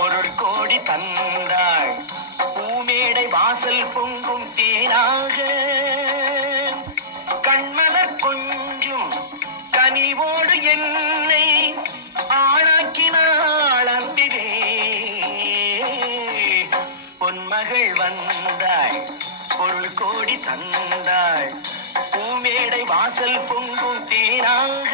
பொருள் கோடி தந்தாள். பூமேடை வாசல் பொங்கும் தேனாக கண்மலர் கொஞ்சும் கனிவோடு என்னை ஆளாக்கினாள் அன்பிலே. பொன்மகள் வந்தாள், பொருள் கோடி தந்தாள். பூமேடை வாசல் பொங்கும் தேனாக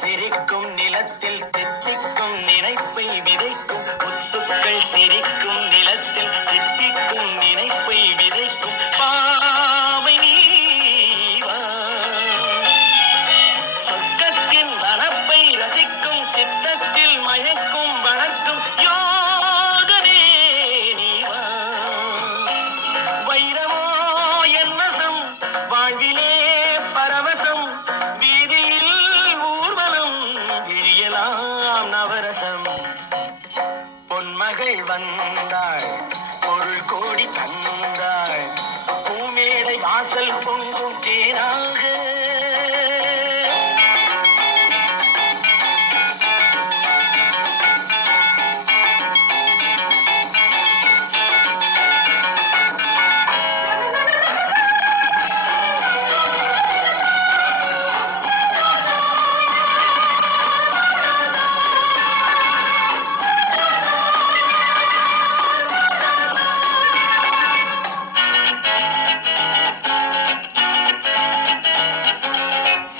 சிரிக்கும் நிலத்தில் தித்திக்கும் நினைப்பை விதைக்கும். முத்துக்கள் சிரிக்கும் நிலத்தில் தித்திக்கும் நினைப்பை விதைக்கும். பாவை நீவா சொர்க்கத்தின் வனப்பை ரசிக்கும். சித்தத்தில் மயக்கும் வளர்க்கும் யோகமே நீவா. வைரமோ என் வசம், வாழ்விலே பரவசம். நவரசம். பொன்மகள் வந்தாள், பொருள் கோடி தந்தாள். பூமேடை வாசல் பொங்கும் தேனாக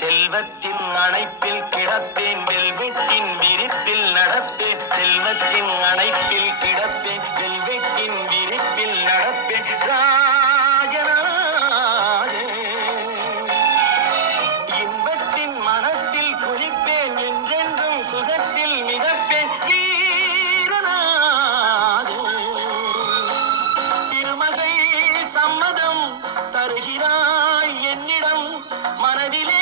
செல்வத்தின் அணைப்பில் கிடப்பேன், வெல்வெட்டின் விரிப்பில் நடப்பேன். செல்வத்தின் அணைப்பில் கிடப்பேன், வெல்வெட்டின் விரிப்பில் நடப்பேன். ராஜனாக இன்பத்தின் மனத்தில் குளிப்பேன், என்றென்றும் சுகத்தில் மிதப்பேன். வீரனாக திருமகள் சம்மதம் தருகிறாய் என்னிடம். மனதிலே